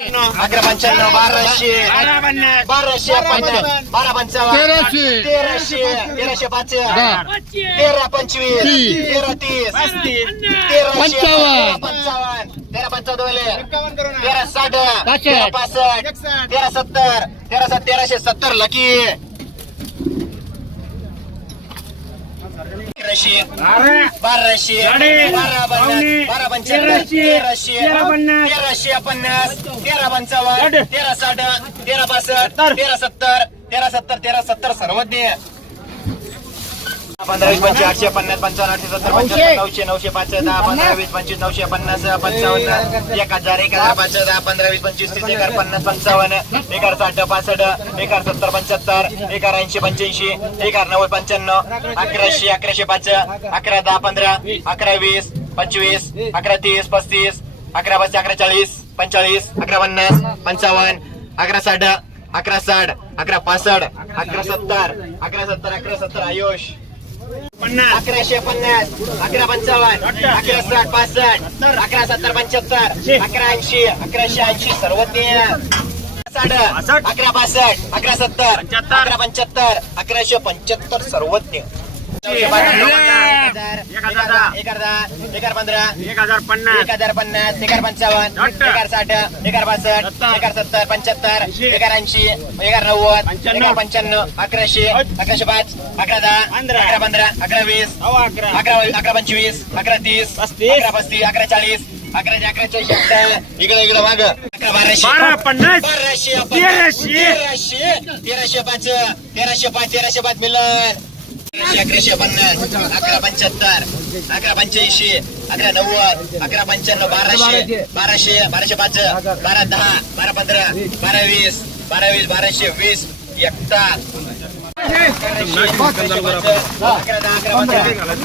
अकरा पंच्याण्णव बाराशे. बाराशे पन्नास बारा पंचावन्न तेराशे. तेराशे. पाच. तेरा पंचवीस. तेरा तीस. तेराशे पंचावन्न. तेरा पंचावन्न तेरा साठ. तेरा पासष्ट. तेरा सत्तर. तेरा सत्तर तेराशे सत्तर. लकी. बाराशे बारा पन्नास बारा तेराशे तेराशे तेरा पन्नास तेरा पंचावन्न. तेरा साठ तेरा पासष्ट तेरा सत्तर तेरा सत्तर तेरा सत्तर सर्वज्ञ. पंधरा वीस पंचवीस आठशे पन्नास पंचावन्न आठशे सत्तर पंच्याहत्तर नऊशे नऊशे पाच दहा पंधरा वीस पंचवीस नऊशे पन्नास पंचावन्न एक हजार एक हजार पाच दहा पंधरा वीस पंचवीस तीस पन्नास पंचावन्न एकार साठ पासष्ट सत्तर पंच्याहत्तर ऐंशी पंच्याऐंशी नव्वद पंच्याण्णव अकराशे अकराशे पाच अकरा दहा पंधरा अकरा वीस पंचवीस अकरा तीस पस्तीस अकरा पस्तीस अकरा चाळीस पंचाळीस अकरा पन्नास पंचावन्न अकरा साठ अकरा साठ अकरा पासष्ट अकरा सत्तर अकरा सत्तर अकरा सत्तर आयुष. अकराशे पन्नास. अकरा पंचावन्न. अकरा साठ पासष्ट. अकरा सत्तर पंच्याहत्तर. अकरा ऐंशी. अकराशे ऐंशी. सर्वज्ञ साठ. अकरा पासष्ट. अकरा सत्तर. अकरा पंच्याहत्तर. अकराशे पंच्याहत्तर. सर्वज्ञ एक हजार पंधरा एक हजार पन्नास एक हजार पन्नास एक हजार पंचावन्न अठ्ठ. एक हजार साठ एक हजार पासष्ट सत्तर. एक हजार सत्तर पंच्याहत्तर ऐंशी. एक हजार ऐंशी एक हजार नव्वद एक पंच्याण्णव. अकराशे. अकराशे पाच अकरा दहा पंधरा. अकरा पंधरा अकरा वीस अकरा अकरा पंचवीस अकरा तीस. अकरा पस्तीस अकरा चाळीस अकरा अकरा चौशे इकडे इकडे माग अकरा बाराशे बारा पन्नास बाराशे. तेराशे तेराशे पाच तेराशे पाच तेराशे पाच मिलन अकराशे अकराशे पन्नास अकरा पंच्याहत्तर अकरा पंच्याऐंशी अकरा नव्वद अकरा पंच्याण्णव बाराशे बाराशे बाराशे पाच बारा दहा बारा पंधरा बारा वीस बारा वीस बाराशे वीस एकता अकरा दहा अकरा पंधरा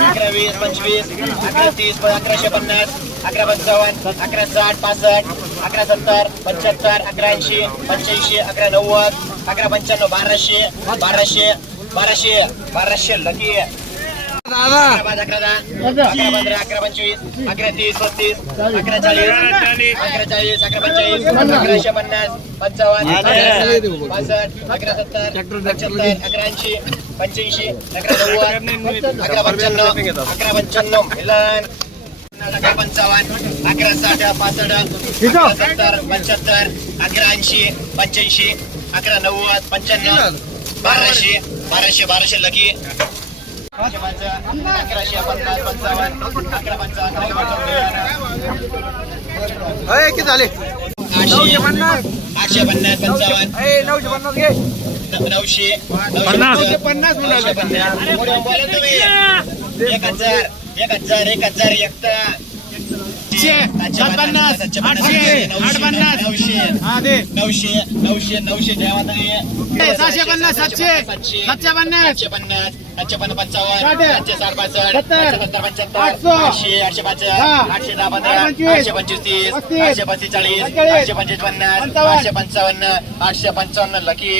अकरा वीस पंचवीस अकरा तीस अकराशे पन्नास अकरा पंचावन्न अकरा साठ पासष्ट अकरा सत्तर पंच्याहत्तर अकरा ऐंशी पंच्याऐंशी अकरा नव्वद अकरा पंच्याण्णव बाराशे बाराशे बाराशे बाराशे लकी अकरा पंधरा अकरा पंचवीस. अकरा तीस पस्तीस. अकरा चाळीस. अकरा चाळीस. अकरा पंचाळीस अकराशे पन्नास. पंचावन्न अकरा पासष्ट अकरा सत्तर पंच्याहत्तर अकरा ऐंशी पंच्याऐंशी अकरा नव्वद अकरा पंच्याण्णव अकरा पंच्याण्णव. मिलन. अकरा पंचावन्न अकरा साठ पासष्ट अकरा सत्तर पंच्याहत्तर अकरा ऐंशी पंच्याऐंशी अकरा नव्वद पंच्याण्णव बाराशे. बाराशे बाराशे लकी अकराशे पन्नास पंचावन्न अकरा पंचावन्न किती झाले? आठशे पन्नास. आठशे पन्नास पंचावन्न. नऊशे पन्नास घे. नऊशे पन्नास. नऊशे पन्नास तुम्ही. एक हजार एक हजार एक हजार एकता सातशे पन्नास आठशे. नऊशे नऊशे नऊशे नऊशे तरी सहाशे पन्नास, सातशे. सातशे पन्नास. सातशे पन्नास सातशे पन्नास पंचावन्न साठ. सातशे साठ पासष्ट सत्तर. पंच्याहत्तर आठशे. आठशे पाच दहा. आठशे दहा पंधरा. आठशे पंचवीस तीस पस्तीस. आठशे पस्तीस चाळीस पंचेचाळीस. आठशे पंचवीस पन्नास. आठशे पंचावन्न आठशे पंचावन्न लकी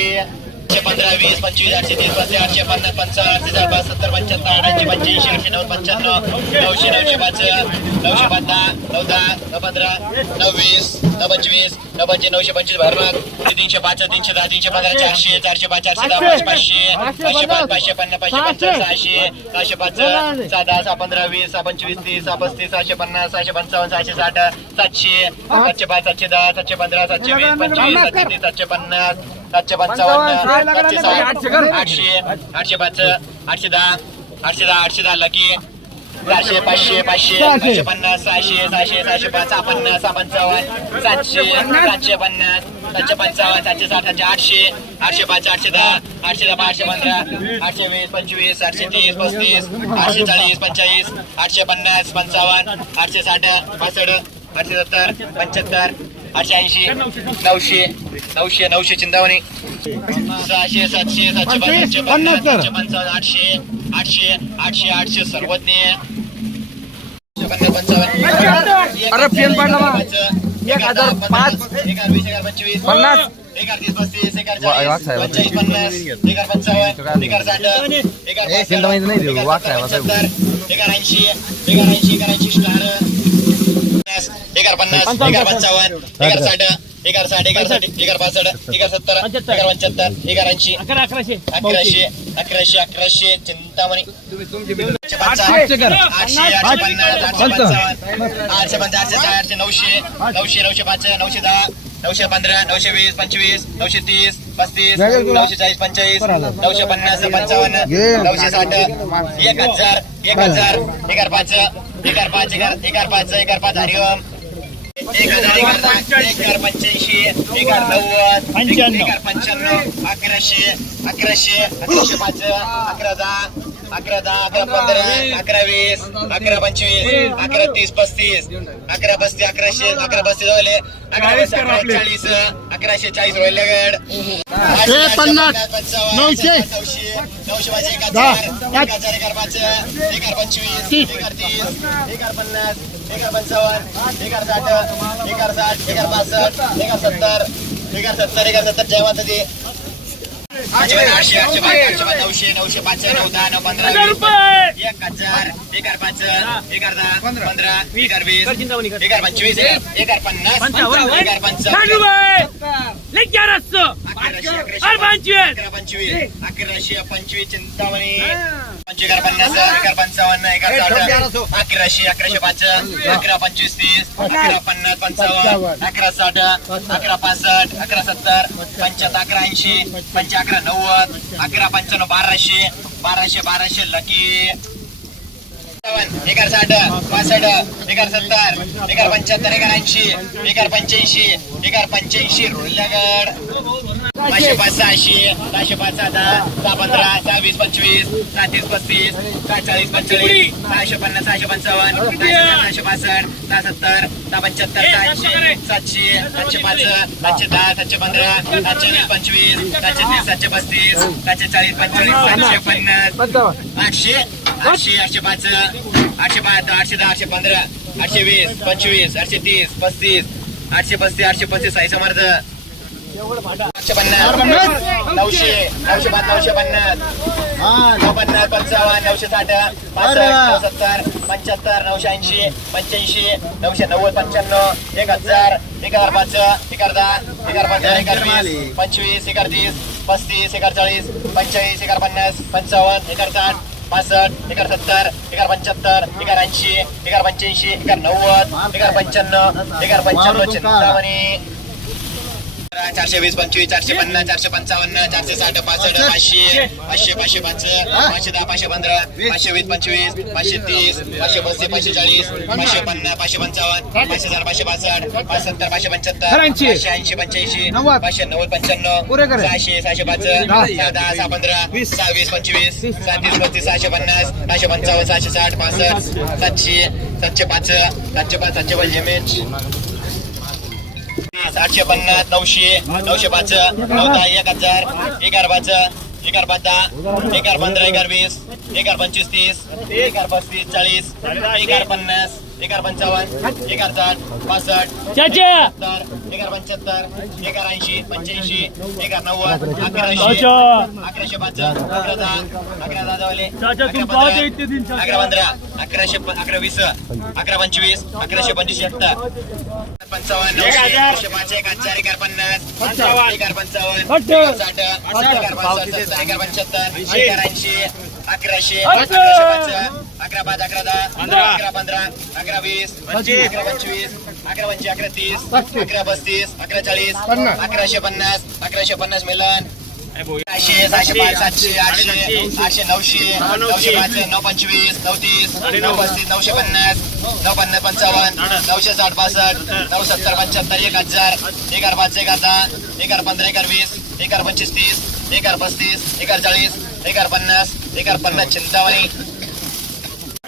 आठशे पंधरा वीस पंचवीस आठशे तीस पस्तीस आठशे पन्नास पंचावन्न आठशे चार पाच सत्तर पंच्याहत्तर आठशे पंच्याऐंशी आठशे नऊ पंच्याण्णव नऊशे नऊशे पाच नऊशे पन्नास नऊ दहा नऊ पंधरा नऊ वीस. नऊ पंचवीस नऊ पंचवीस नऊशे पंचवीस भरमक तीनशे पाच तीनशे दहा तीनशे पंधरा चारशे चारशे पाच चारशे दहा पाच पाचशे पाचशे पाच पाचशे पन्नास पाचशे पंचावन्न सहाशे. सहाशे पाच सहा दहा सहा पंधरा वीस सहा पंचवीस तीस सहा पस्तीस सहाशे पन्नास सहाशे पंचावन्न सहाशे साठ सातशे सातशे पाच सातशे दहा सातशे पंधरा सातशे वीस पंचवीस सातशे तीस सातशे पन्नास सातशे पंचावन्न सातशे साठ आठशे आठशे पाच आठशे दहा आठशे दहा आठशे दहा लकी. चारशे पाचशे पाचशे पाचशे पन्नास सहाशे सहाशे सहाशे पन्नास सहा पंचावन्न सातशे सातशे पन्नास सातशे पंचावन्न सातशे साठ सातशे आठशे आठशे पाच आठशे दहा आठशे दहा आठशे पंधरा आठशे वीस पंचवीस आठशे तीस पस्तीस आठशे चाळीस पंचेचाळीस आठशे पन्नास पंचावन्न आठशे साठ पासष्ट आठशे सत्तर पंच्याहत्तर आठशे ऐंशी नऊशे नऊशे नऊशे चिंतावणी सहाशे सातशे सातशे पंचावन्न आठशे आठशे आठशे आठशे सर्वज्ञ अरे पेन पाडला. एक हजार पाच पंचवीस पन्नास. एक हजार तीस पस्तीस एक हजार वा- चाळीस वाघ साहेब. पंचेचाळीस पन्नास एक हजार पंचावन्न एक हजार साठ एक हजार ए, चिंतामणी नाही देऊ, एक हजार वाघ साहेब, सत्तर, पंच्याहत्तर, एक हजार ऐंशी एक हजार ऐंशी एक हजार ऐंशी स्टार एक हजार पन्नास एक हजार पंचावन्न एक हजार साठ एगार साठ एगार साठ एगार पासष्ट एगार सत्तर. एगार पंच्याहत्तर ऐंशी. अकरा अकराशे. अकराशे अकराशे चिंतामणी. आठशे पन्नास आठशे नऊशे नऊशे नऊशे पाच नऊशे दहा नऊशे पंधरा नऊशे वीस पंचवीस नऊशे तीस पस्तीस. नऊशे चाळीस पंचेचाळीस नऊशे पन्नास पंचावन्न. नऊशे साठ एक हजार एक हजार एगार पाच. एगार पाच एगार एगार पाच एगार पाच हरिओम एक हजार एगार दहा एगार पंच्याऐंशी एगार नव्वद. एगार पंच्याण्णव अकराशे अकराशे अकराशे पाच अकरा दहा अकरा दहा अकरा पंधरा अकरा वीस अकरा पंचवीस अकरा तीस पस्तीस अकरा पस्तीस अकराशे अकरा पस्तीस झाले अकरा चाळीस अकराशे चाळीस रोहिले गड पन्नास. नऊशे. नऊशे नऊशे पाच एक हजार एक हजार पाच एगार पंचवीस एगार तीस एगार पन्नास एगार पंचावन्न एगार साठ एगार साठ एगार पासष्ट एगार सत्तर एगार सत्तर एगार सत्तर जय माता दी. आठशे आठशे पाच नऊशे नऊशे पाच नऊ दहा नऊ पंधरा हजार वीस. रुपये! एक हजार एगार पाच एगार दहा पंधरा. एगार वीस कर चिंतामणी कर. एगार पंचवीस एगार एगार पन्नास. एगार साठ पंचावन्न. पंचवीस. अकराशे पंचवीस चिंतामणी. अकराशे अकराशे पाच अकरा पंचवीस तीस अकरा पन्नास पंचावन्न अकरा साठ अकरा पासष्ट अकरा सत्तर पंच्याहत्तर अकरा ऐंशी पंचा अकरा नव्वद अकरा पंच्याण्णव बाराशे बाराशे बाराशे लकी एगार साठ पासष्ट एगार सत्तर एगार पंच्याहत्तर एगार ऐंशी एगार पंच्याऐंशी एगार पंच्याऐंशी रोल्यागड पाचशे पाच सहाशे सहाशे पाच सहा दहा सहा पंधरा सहा वीस पंचवीस सहा तीस पस्तीस चाळीस पंचेचाळीस सहाशे पन्नास सहाशे पंचावन्न सहाशे पासष्ट सहा सत्तर सहा पंच्याहत्तर सहाशे सातशे सातशे पाच सातशे दहा सातशे पंधरा सातशे वीस पंचवीस सातशे तीस सातशे पस्तीस सातशे चाळीस पंचेचाळीस सातशे पन्नास आठशे आठशे आठशे पाच आठशे पाच आठशे दहा आठशे पंधरा आठशे वीस पंचवीस आठशे तीस पस्तीस आठशे पस्तीस आठशे पस्तीस साई समर्थ नऊशे नऊशे नऊशे पन्नास पन्नास पंचावन्न नऊशे साठ पासष्ट सत्तर पंच्याहत्तर नऊशे ऐंशी पंच्याऐंशी नऊशे नव्वद पंच्याण्णव एक हजार एक हजार पाच एक दहा एक हजार एक वीस पंचवीस एक तीस पस्तीस एक चाळीस पंचेचाळीस एक पन्नास पंचावन्न एक साठ पासष्ट एक सत्तर एक पंच्याहत्तर एक ऐंशी एक पंच्याऐंशी एक नव्वद एक पंच्याण्णव एक पंच्याण्णव चिंतामणी चारशे वीस पंचवीस चारशे पन्नास चारशे पंचावन्न चारशे साठ पासष्ट पाचशे. पाचशे पाचशे पाच पाचशे दहा पाचशे पंधरा पाचशे वीस पंचवीस पाचशे तीस पाचशे पस्तीस पाचशे चाळीस पाचशे पन्नास पाचशे पंचावन्न पाचशे हजार पाचशे पासष्ट पाचशे सत्तर पाचशे पंच्याहत्तर. पाचशे ऐंशी पंच्याऐंशी. पाचशे नव्वद पंच्याण्णव. सहाशे सहाशे पाच सहा दहा सहा पंधरा सहा वीस पंचवीस सहा तीस पस्तीस सहाशे पन्नास सहाशे पंचावन्न सहाशे साठ पासष्ट सातशे सातशे पाच सातशे पाच सातशे पाच सातशे पन्नास नऊशे नऊशे पाच नऊ दहा एक हजार एगार पाच एगार पाच दहा एगार पंधरा एगार वीस एगार पंचवीस तीस एगार पस्तीस चाळीस एगार पन्नास एगार पंचावन्न एगार साठ पासष्ट चाचा! सत्तर एगार पंच्याहत्तर एगार ऐंशी पंच्याऐंशी एगार नव्वद अकराशे चाचा! अकराशे पाच अकरा दहा अकरा दहा चाचा, अकरा तुम पंधरा अकराशे अकरा वीस अकरा पंचवीस अकराशे पंचवीस पंचावन्न एक नऊशे हजार. नऊशे पाच एक हजार एगार पन्नास पंचावन्न. एगार पंचावन्न साठ. एगार पासष्ट सत्तर, एगार पंच्याहत्तर एगार ऐंशी अकराशे. अकराशे पाच अकरा पाच अकरा दहा. पंधरा. अकरा पंधरा अकरा वीस. अकरा पंचवीस. अकरा पंचवीस अकरा तीस. अकरा पस्तीस अकरा चाळीस. अकराशे पन्नास अकराशे पन्नास मिलन. सहाशे सहाशे पाच सातशे आठशे आठशे नऊशे. नऊशे पाच नऊ पंचवीस नऊ तीस नऊ पस्तीस नऊशे पन्नास नऊ पन्नास पंचावन्न नऊशे साठ पासष्ट नऊ सत्तर पंच्याहत्तर एक हजार. एगार पाच एगार दहा एगार पंधरा एगार वीस. एगार पंचवीस तीस. एगार पस्तीस एगार चाळीस. एगार पन्नास. एकर पन्नास चिंतावणी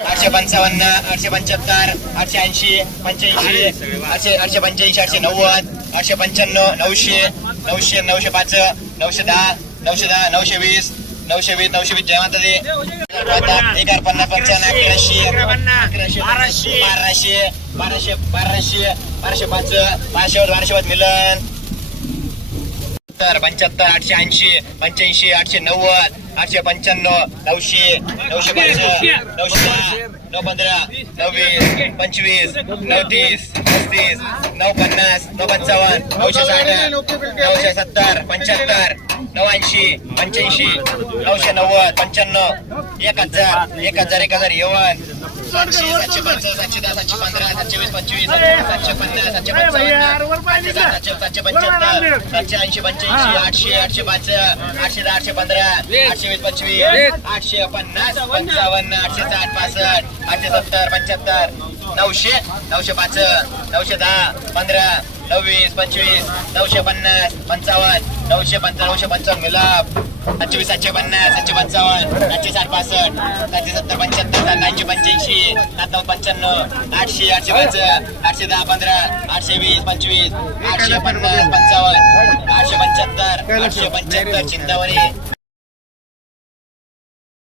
आठशे पंचावन्न आठशे पंच्याहत्तर आठशे ऐंशी पंच्याऐंशी आठशे आठशे पंच्याऐंशी आठशे नव्वद आठशे पंच्याण्णव नऊशे नऊशे नऊशे पाच नऊशे दहा नऊशे दहा नऊशे वीस नऊशे वीस नऊशे वीस जय माता दी एगार पन्नास पंच्याण्णव अकराशे अकराशे बाराशे बाराशे बाराशे बाराशे बाराशे पाच बाराशे बाराशे पाच मिलन. सत्तर पंच्याहत्तर आठशे ऐंशी पंच्याऐंशी आठशे नव्वद आठशे पंच्याण्णव नऊशे नऊशे पाच नऊशे दहा नऊ पंधरा नऊ वीस पंचवीस नऊ तीस पस्तीस नऊ पन्नास नऊ पंचावन्न नऊशे साठ नऊशे सत्तर पंच्याहत्तर नऊ ऐंशी पंच्याऐंशी नऊशे नव्वद पंच्याण्णव एक हजार एक हजार एक हजार येवन सातशे सातशे पंचावन्न सातशे दहा सातशे पंधरा सातशे वीस पंचवीस सातशे पन्नास सातशे पंचावन्न सातशे पंच्याहत्तर सातशे ऐंशी पंच्याऐंशी आठशे आठशे पाच आठशे दहा आठशे पंधरा आठशे वीस पंचवीस आठशे पन्नास पंचावन्न आठशे साठ पासष्ट आठशे सत्तर पंच्याहत्तर नऊशे नऊशे पाच नऊशे दहा पंधरा सव्वीस पंचवीस नऊशे पन्नास पंचावन्न नऊशे पंचा नऊशे पंचावन्न गुलाब सातशे सातशे पन्नास सातशे पंचावन्न सातशे साठ पासष्ट सातशे सत्तर पंच्याहत्तर सात पंच्याऐंशी सात पंच्याण्णव आठशे आठशे पाच आठशे दहा पंधरा आठशे वीस पंचवीस आठशे पन्नास पंचावन्न आठशे पंच्याहत्तर आठशे पंच्याहत्तर चिंतावरी